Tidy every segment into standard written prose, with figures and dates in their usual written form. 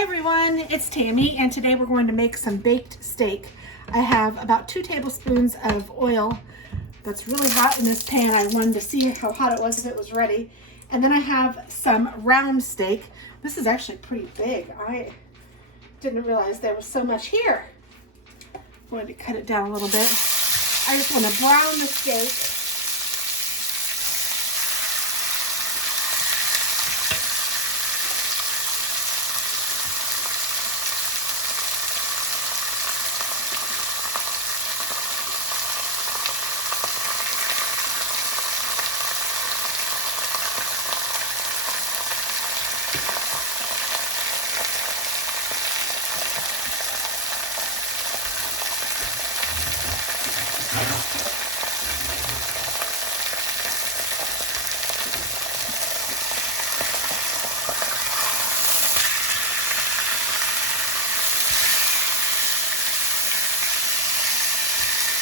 Hi everyone, it's Tammy, and today we're going to make some baked steak. I have about 2 tablespoons of oil that's really hot in this pan. I wanted to see how hot it was if it was ready. And then I have some round steak. This is actually pretty big. I didn't realize there was so much here. I'm going to cut it down a little bit. I just want to brown the steak.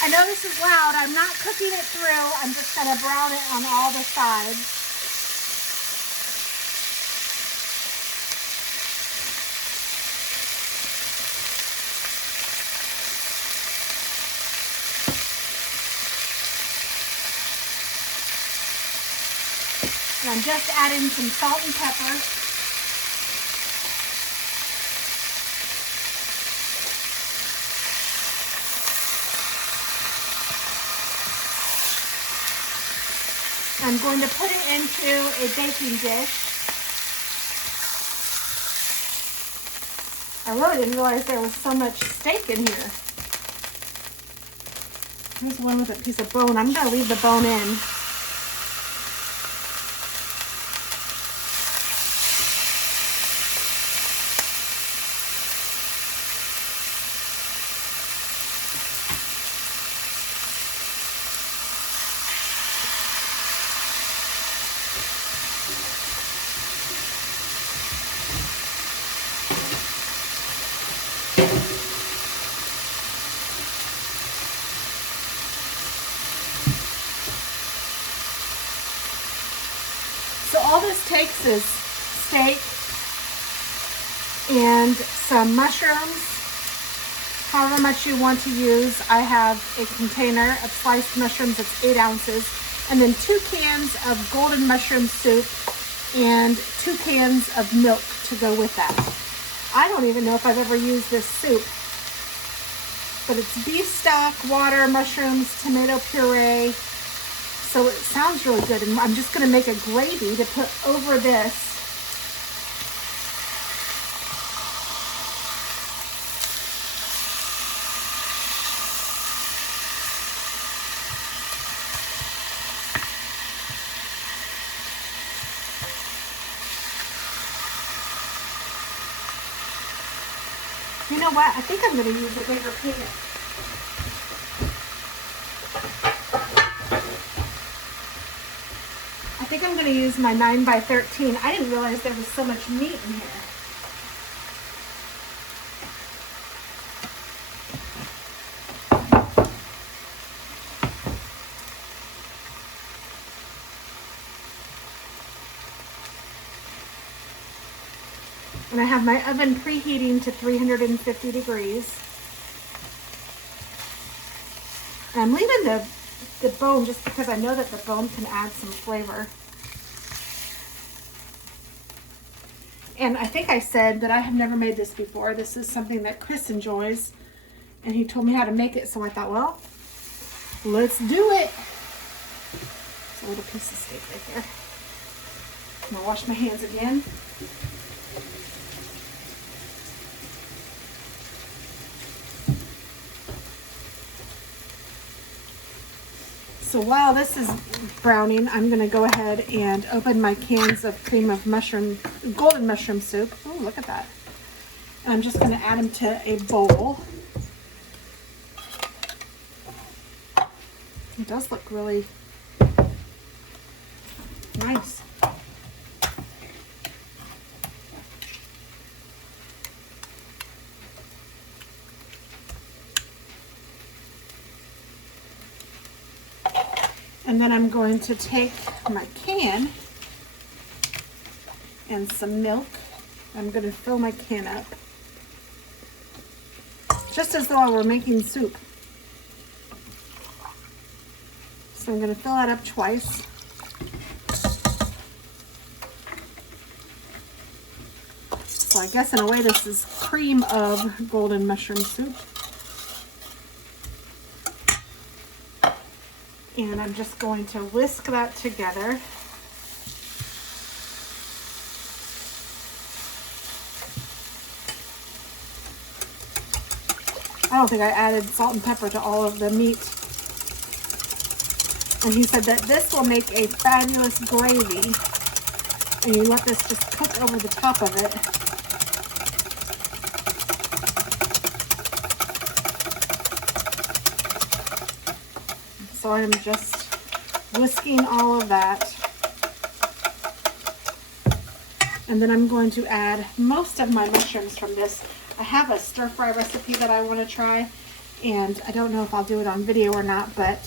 I know this is loud. I'm not cooking it through. I'm just going to brown it on all the sides. And I'm just adding some salt and pepper. I'm going to put it into a baking dish. I really didn't realize there was so much steak in here. Here's one with a piece of bone. I'm going to leave the bone in. So all this takes is steak and some mushrooms, however much you want to use. I have a container of sliced mushrooms that's 8 ounces, and then 2 cans of golden mushroom soup and 2 cans of milk to go with that. I don't even know if I've ever used this soup, but it's beef stock, water, mushrooms, tomato puree. So it sounds really good, and I'm just going to make a gravy to put over this. You know what? I think I'm going to use a bigger pan. I think I'm going to use my 9 by 13. I didn't realize there was so much meat in here. And I have my oven preheating to 350 degrees. And I'm leaving the bone just because I know that the bone can add some flavor. And I think I said that I have never made this before. This is something that Chris enjoys, and he told me how to make it, so I thought, well, let's do it. There's a little piece of steak right there. I'm gonna wash my hands again. So while this is browning, I'm going to go ahead and open my cans of cream of golden mushroom soup. Oh, look at that. And I'm just going to add them to a bowl. It does look really nice. And then I'm going to take my can and some milk I'm gonna fill my can up. Just as though I were making soup. So I'm gonna fill that up twice. So I guess in a way this is cream of golden mushroom soup. And I'm just going to whisk that together. I don't think I added salt and pepper to all of the meat. And he said that this will make a fabulous gravy. And you let this just cook over the top of it. So I'm just whisking all of that. And then I'm going to add most of my mushrooms from this. I have a stir fry recipe that I want to try, and I don't know if I'll do it on video or not, but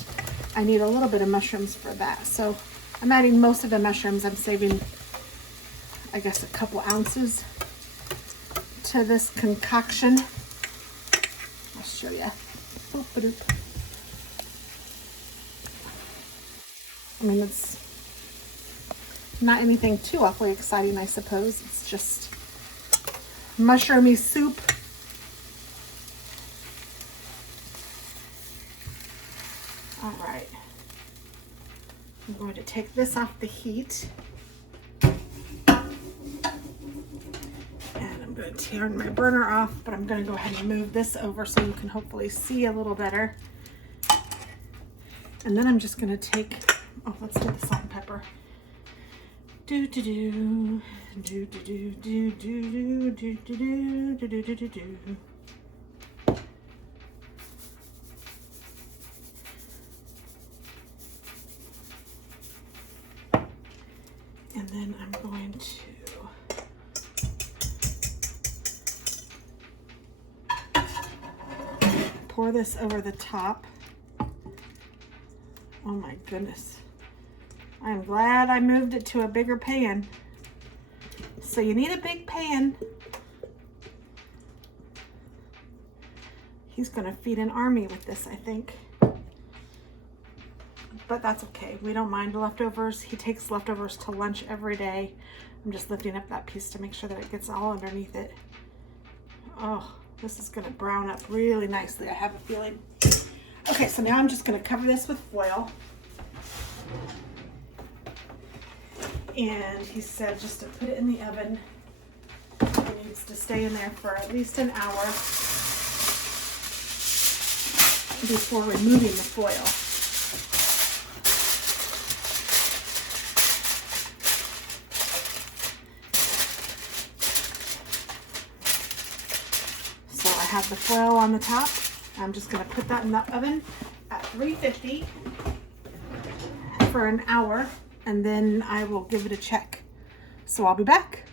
I need a little bit of mushrooms for that. So I'm adding most of the mushrooms. I'm saving, I guess, a couple ounces to this concoction. I'll show you. I mean, it's not anything too awfully exciting, I suppose. It's just mushroomy soup. All right. I'm going to take this off the heat. And I'm going to turn my burner off, but I'm going to go ahead and move this over so you can hopefully see a little better. And then I'm just going to take, oh, let's do the salt and pepper. Do do do do do do do do do do do do do do do. And then I'm going to pour this over the top. Oh my goodness. I'm glad I moved it to a bigger pan. So you need a big pan. He's gonna feed an army with this, I think. But that's okay. We don't mind leftovers. He takes leftovers to lunch every day. I'm just lifting up that piece to make sure that it gets all underneath it. Oh, this is gonna brown up really nicely, I have a feeling. Okay, so now I'm just gonna cover this with foil. And he said just to put it in the oven. It needs to stay in there for at least an hour before removing the foil. So I have the foil on the top. I'm just going to put that in the oven at 350 for an hour, and then I will give it a check. So I'll be back.